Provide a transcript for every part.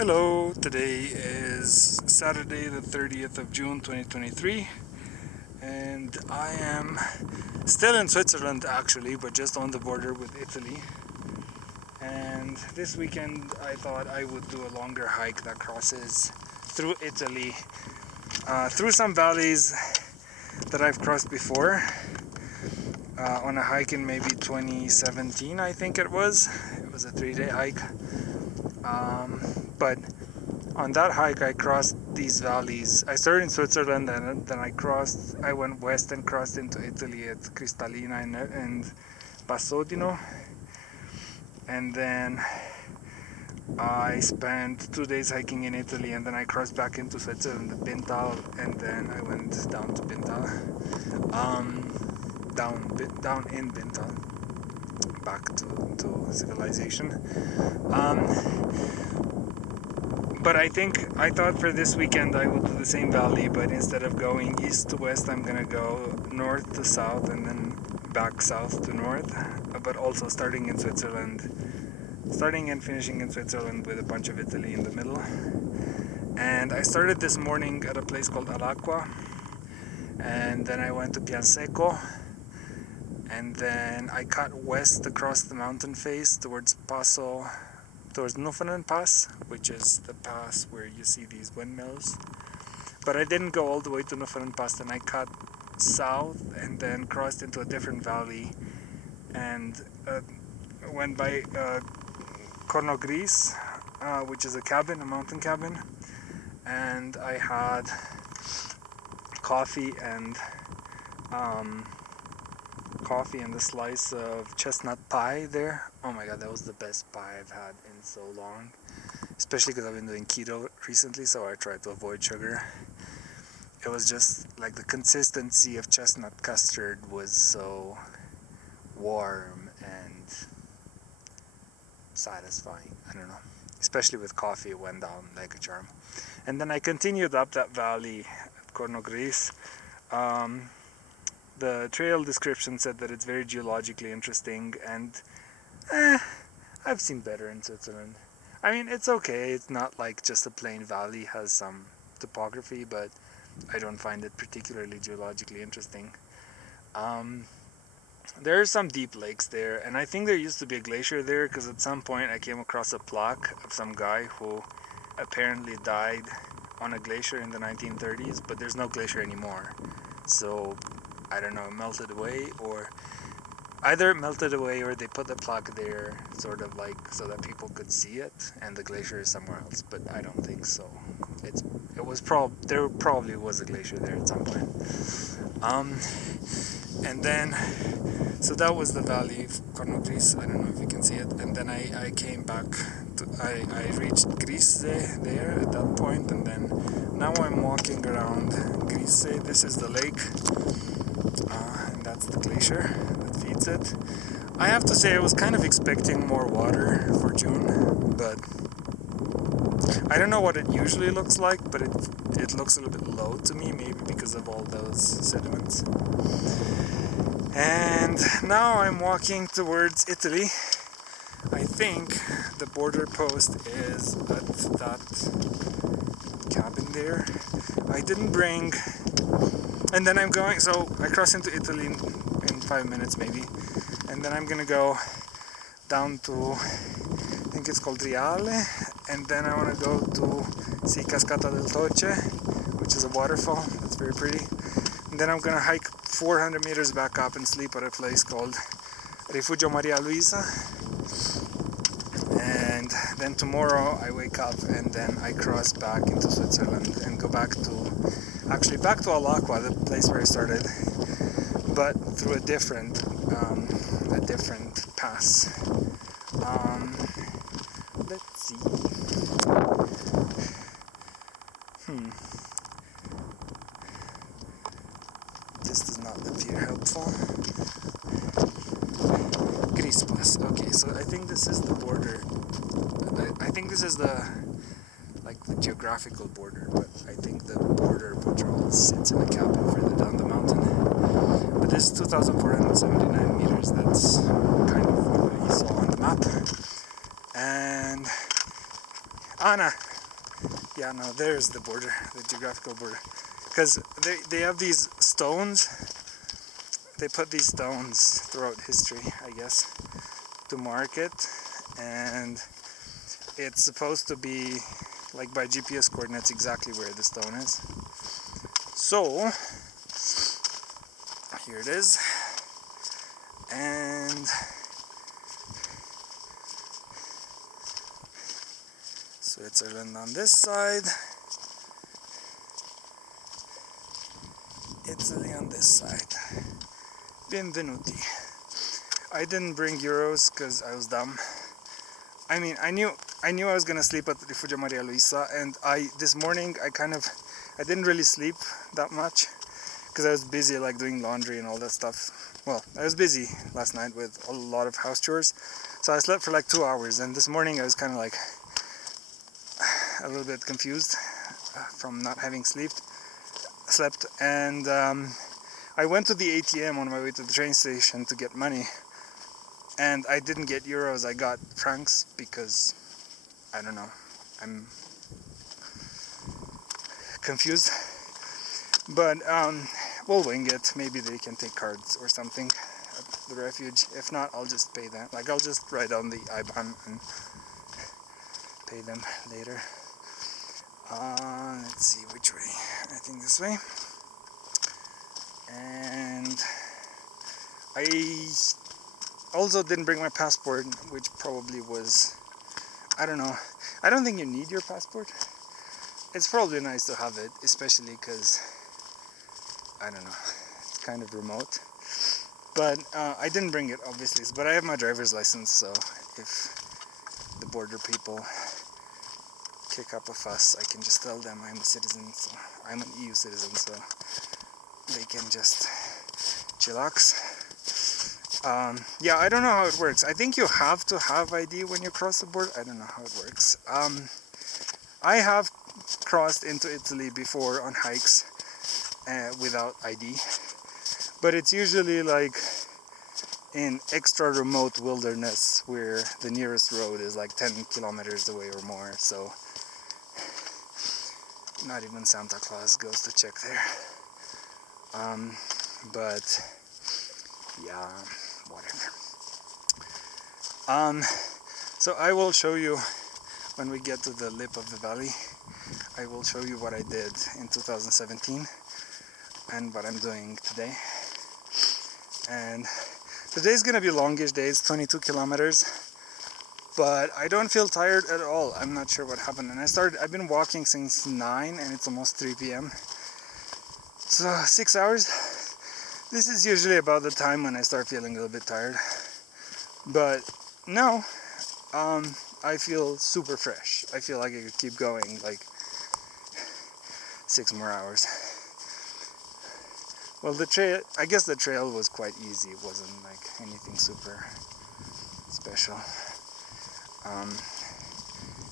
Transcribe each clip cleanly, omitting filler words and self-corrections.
Hello, today is Saturday the 30th of June 2023 and I am still in Switzerland actually, but just on the border with Italy. And this weekend I thought I would do a longer hike that crosses through Italy, through some valleys that I've crossed before, on a hike in maybe 2017 I think it was. It was a 3-day hike. But on that hike I crossed these valleys. I started in Switzerland and then I went west and crossed into Italy at Cristallina and Passodino, and then I spent 2 days hiking in Italy, and then I crossed back into Switzerland at Binntal, and then I went down to Binntal, down in Binntal, back to civilization. But I thought for this weekend I would do the same valley, but instead of going east to west, I'm gonna go north to south and then back south to north, but also starting and finishing in Switzerland with a bunch of Italy in the middle. And I started this morning at a place called Alacqua, and then I went to Piansecco, and then I cut west across the mountain face towards Nufenenpass, which is the pass where you see these windmills. But I didn't go all the way to Nufenenpass, and I cut south and then crossed into a different valley and went by Corno Gries, which is a mountain cabin, and I had coffee and a slice of chestnut pie there. Oh my god, that was the best pie I've had in so long, especially because I've been doing keto recently, so I tried to avoid sugar. It was just like the consistency of chestnut custard was so warm and satisfying. I don't know, especially with coffee, it went down like a charm. And then I continued up that valley at Corno Gries. The trail description said that it's very geologically interesting, and I've seen better in Switzerland. I mean, it's okay, it's not like just a plain valley, has some topography, but I don't find it particularly geologically interesting. There are some deep lakes there, and I think there used to be a glacier there, because at some point I came across a plaque of some guy who apparently died on a glacier in the 1930s, but there's no glacier anymore. So I don't know, melted away, or either it melted away or they put the plaque there sort of like so that people could see it, and the glacier is somewhere else, but I don't think so. There probably was a glacier there at some point. And then so that was the valley of Corno Gries. I don't know if you can see it. And then I came back I reached Griessee there at that point, and then now I'm walking around Griessee. This is the lake, and that's the glacier that feeds it. I have to say I was kind of expecting more water for June, but I don't know what it usually looks like, but it looks a little bit low to me, maybe because of all those sediments. And now I'm walking towards Italy. I think the border post is at that cabin there. I didn't bring, and then I'm going, so I cross into Italy in 5 minutes maybe, and then I'm gonna go down to, I think it's called Riale, and then I want to go to see Cascata del Toce, which is a waterfall that's very pretty, and then I'm gonna hike 400 meters back up and sleep at a place called Rifugio Maria Luisa. And then tomorrow I wake up and then I cross back into Switzerland and go back to Alacqua, the place where I started, but through a different pass. Let's see. This does not appear helpful. Griespass. Okay, so I think this is the border. I think this is the geographical border, but I think the border patrol sits in a cabin further down the mountain. But this is 2,479 meters. That's kind of what you saw on the map. And Anna. Yeah, no, there's the border, the geographical border. Because they have these stones. They put these stones throughout history, I guess, to mark it. And it's supposed to be, like by GPS coordinates, exactly where the stone is. So, here it is. And Switzerland on this side, Italy on this side. Benvenuti. I didn't bring euros because I was dumb. I mean, I knew I was gonna sleep at the Rifugio Maria Luisa, and this morning I didn't really sleep that much because I was busy like doing laundry and all that stuff. Well, I was busy last night with a lot of house chores, so I slept for like 2 hours, and this morning I was kind of like a little bit confused from not having slept, and I went to the ATM on my way to the train station to get money, and I didn't get euros, I got francs because, I don't know, I'm confused, but we'll wing it. Maybe they can take cards or something at the refuge. If not, I'll just pay them. Like, I'll just write down the IBAN and pay them later. Let's see which way. I think this way. And I also didn't bring my passport, which probably was, I don't know. I don't think you need your passport. It's probably nice to have it, especially because, I don't know, it's kind of remote. But I didn't bring it, obviously. But I have my driver's license, so if the border people kick up a fuss, I can just tell them I'm a citizen, so I'm an EU citizen, so they can just chillax. Yeah, I don't know how it works. I think you have to have ID when you cross the border. I don't know how it works. I have crossed into Italy before on hikes without ID, but it's usually like in extra remote wilderness where the nearest road is like 10 kilometers away or more, so not even Santa Claus goes to check there. But yeah, whatever. So I will show you when we get to the lip of the valley. I will show you what I did in 2017 and what I'm doing today. And today's gonna be a longish day. It's 22 kilometers, but I don't feel tired at all. I'm not sure what happened. And I've been walking since 9 and it's almost 3 p.m. So 6 hours. This is usually about the time when I start feeling a little bit tired. But no, I feel super fresh. I feel like I could keep going like 6 more hours. Well, I guess the trail was quite easy. It wasn't like anything super special.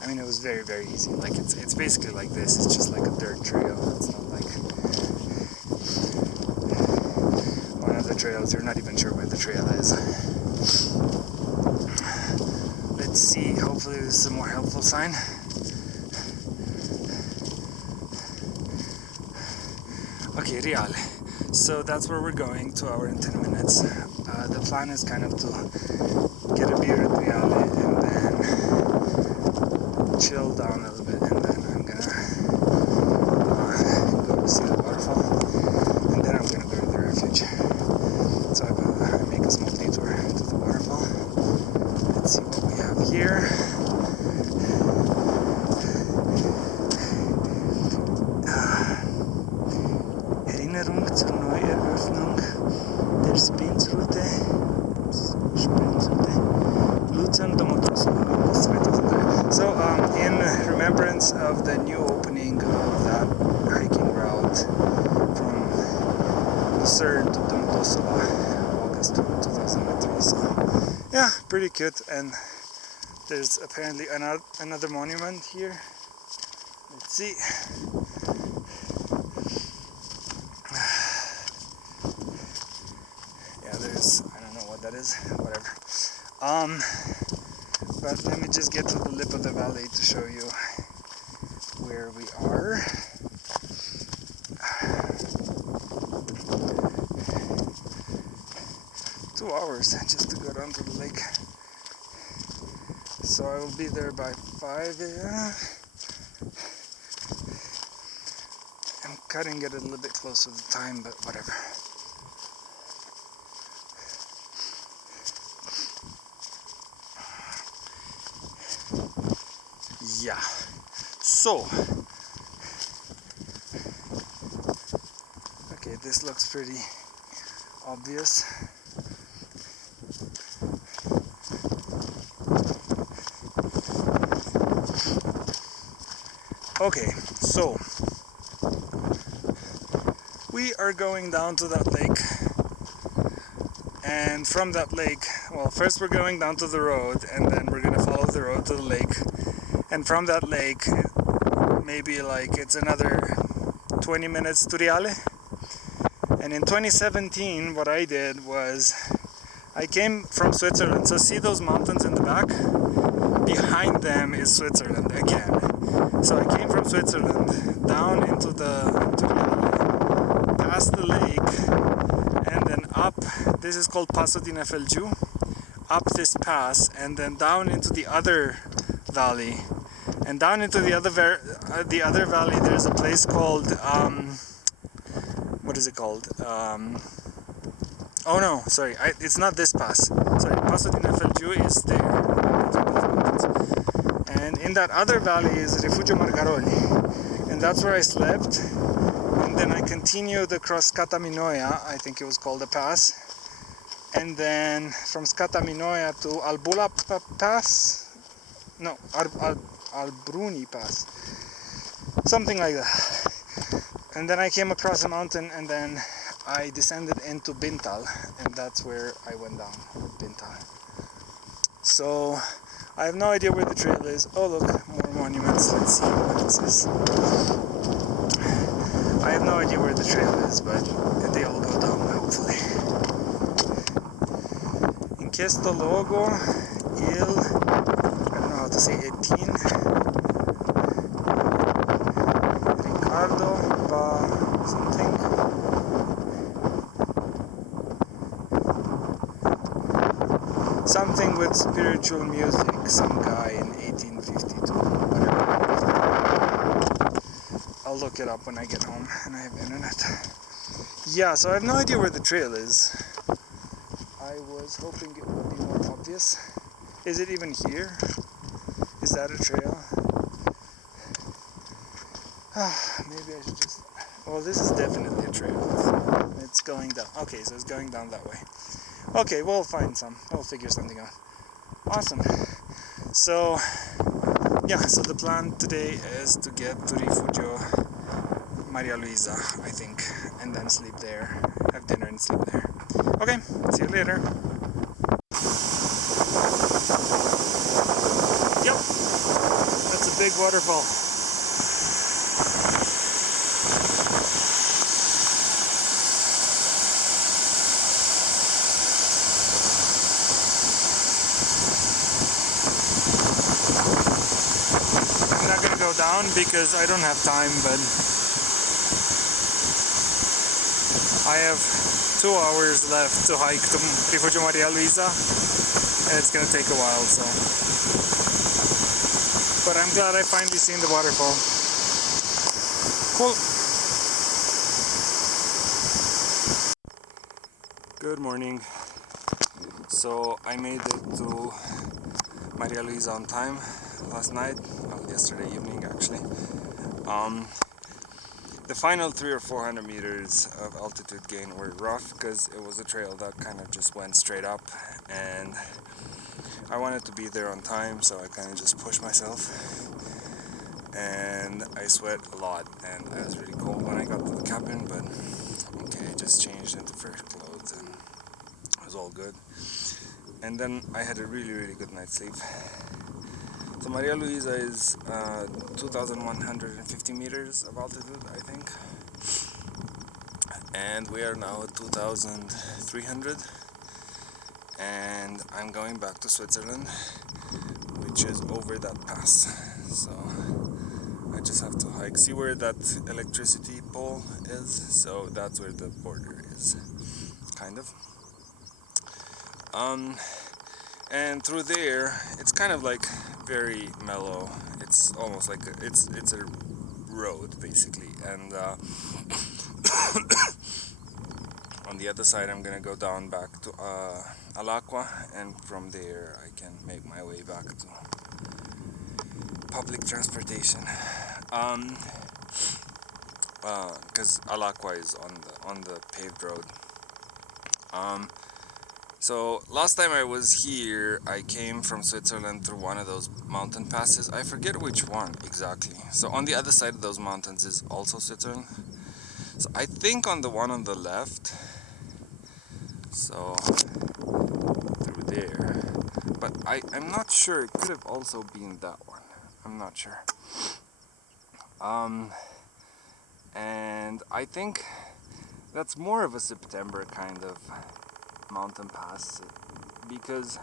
I mean, it was very, very easy. Like it's basically like this. It's just like a dirt trail. It's not like one of the trails. You're not even sure where the trail is. Let's see. Hopefully, this is a more helpful sign. Okay, Riale. So that's where we're going, 2 hours and 10 minutes. The plan is kind of to get a beer at Riale and then chill down a little bit, and then I'm gonna go to see the waterfall, and then I'm gonna go to the refuge. So I make a small detour to the waterfall. Let's see what we have here. Erinnerung zur Neueröffnung der Sprintroute Luzern Domodossola, August 2003. So, in remembrance of the new opening of that hiking route from Lucerne to Domodossola, August 2003. So, yeah, pretty cute. And there's apparently another monument here. Let's see. I don't know what that is, whatever. But let me just get to the lip of the valley to show you where where we are. Two hours just to go down to the lake. So I will be there by 5 a.m. I'm cutting it a little bit close to the time, but whatever. Yeah. So, okay, this looks pretty obvious. Okay, so we are going down to that lake, and from that lake, well, first we're going down to the road, and then we're gonna follow the road to the lake, and from that lake, maybe like it's another 20 minutes to Riale. And in 2017, what I did was I came from Switzerland. So see those mountains in the back? Behind them is Switzerland again. So I came from Switzerland down into Riale, past the lake, and then up. This is called Passo di Nefelgiù. Up this pass, and then down into the other valley. And down into the other valley, there's a place called what is it called? Oh no, sorry, it's not this pass. Sorry, Passo di Nefelgiù is there. And in that other valley is Rifugio Margaroli, and that's where I slept. And then I continued across Scataminoia, I think it was called the pass. And then from Scataminoia to Albula Pass. No, Albruni Pass, something like that. And then I came across a mountain, and then I descended into Binntal, and that's where I went down, Binntal. So I have no idea where the trail is. Oh look, more monuments. Let's see what it says. I have no idea where the trail is, but they all go down, hopefully. In questo luogo I don't know how to say 18. Ricardo pa something. Something with spiritual music, some guy in 1852, whatever. I'll look it up when I get home and I have internet. Yeah, so I have no idea where the trail is. I was hoping it would be more obvious. Is it even here? Is that a trail? Maybe I should just... Well, this is definitely a trail. It's going down. Okay, so it's going down that way. Okay, we'll find some. We'll figure something out. Awesome. So, yeah, so the plan today is to get to Rifugio Maria Luisa, I think, and then sleep there, have dinner and sleep there. Okay, see you later. Yep, that's a big waterfall. I'm not gonna go down because I don't have time, but I have 2 hours left to hike to Rifugio Maria Luisa, and it's gonna take a while, so. But I'm glad I finally seen the waterfall. Cool. Good morning. So I made it to Maria Luisa on time last night, well, yesterday evening actually. The final 300 or 400 meters of altitude gain were rough because it was a trail that kind of just went straight up, and I wanted to be there on time, so I kind of just pushed myself, and I sweat a lot, and I was really cold when I got to the cabin, but okay, I just changed into fresh clothes and it was all good. And then I had a really good night's sleep. So Maria Luisa is 2,150 meters of altitude, I think, and we are now at 2,300, and I'm going back to Switzerland, which is over that pass. So I just have to hike. See where that electricity pole is? So that's where the border is, kind of. And through there, it's kind of like very mellow. It's almost like it's a road basically, and on the other side I'm gonna go down back to Alacqua, and from there I can make my way back to public transportation, because Alacqua is on the paved road. So last time I was here, I came from Switzerland through one of those mountain passes. I forget which one exactly. So on the other side of those mountains is also Switzerland. So I think on the one on the left, so through there. But I'm not sure, it could have also been that one. I'm not sure. And I think that's more of a September kind of mountain pass, because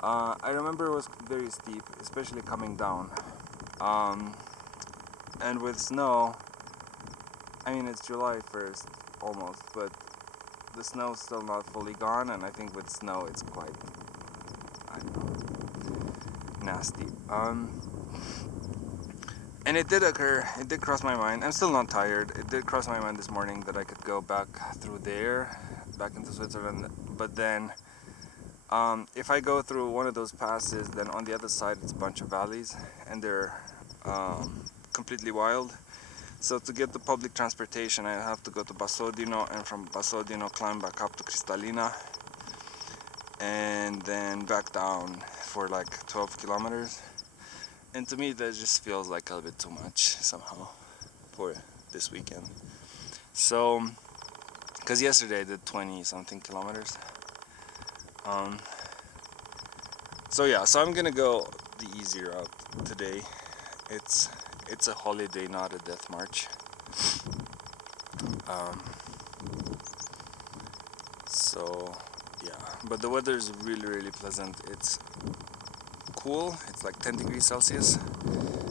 I remember it was very steep, especially coming down, and with snow, I mean it's July 1st almost, but the snow's still not fully gone, and I think with snow it's quite, I don't know, nasty. And it did cross my mind. I'm still not tired. It did cross my mind this morning that I could go back through there, back into Switzerland. But then, if I go through one of those passes, then on the other side it's a bunch of valleys, and they're completely wild. So to get the public transportation, I have to go to Bassodino, and from Bassodino climb back up to Cristallina, and then back down for like 12 kilometers. And to me that just feels like a little bit too much somehow for this weekend. So, because yesterday I did 20 something kilometers. So yeah, so I'm gonna go the easy route today. It's a holiday, not a death march. So yeah, but the weather is really pleasant. It's cool. It's like 10 degrees Celsius.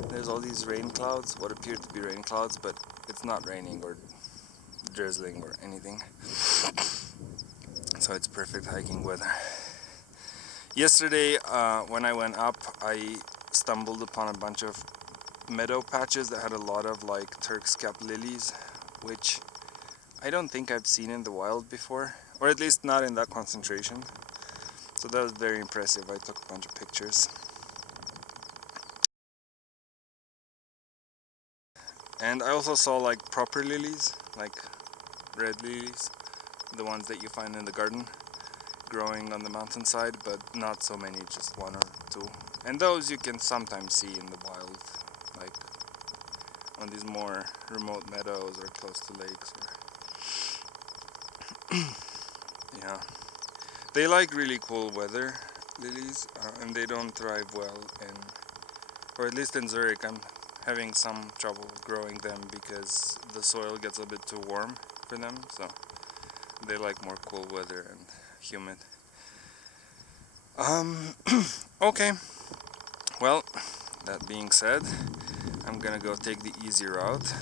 There's all these rain clouds, what appear to be rain clouds, but it's not raining or drizzling or anything. So it's perfect hiking weather. Yesterday, when I went up, I stumbled upon a bunch of meadow patches that had a lot of like Turk's cap lilies, which I don't think I've seen in the wild before, or at least not in that concentration. So that was very impressive. I took a bunch of pictures. And I also saw like proper lilies, like red lilies, the ones that you find in the garden, growing on the mountainside, but not so many, just one or two. And those you can sometimes see in the wild, like on these more remote meadows or close to lakes. Or yeah, they like really cool weather, lilies, and they don't thrive well in, or at least in Zurich, I'm having some trouble growing them because the soil gets a bit too warm for them, so they like more cool weather and humid. Okay, well, that being said, I'm gonna go take the easy route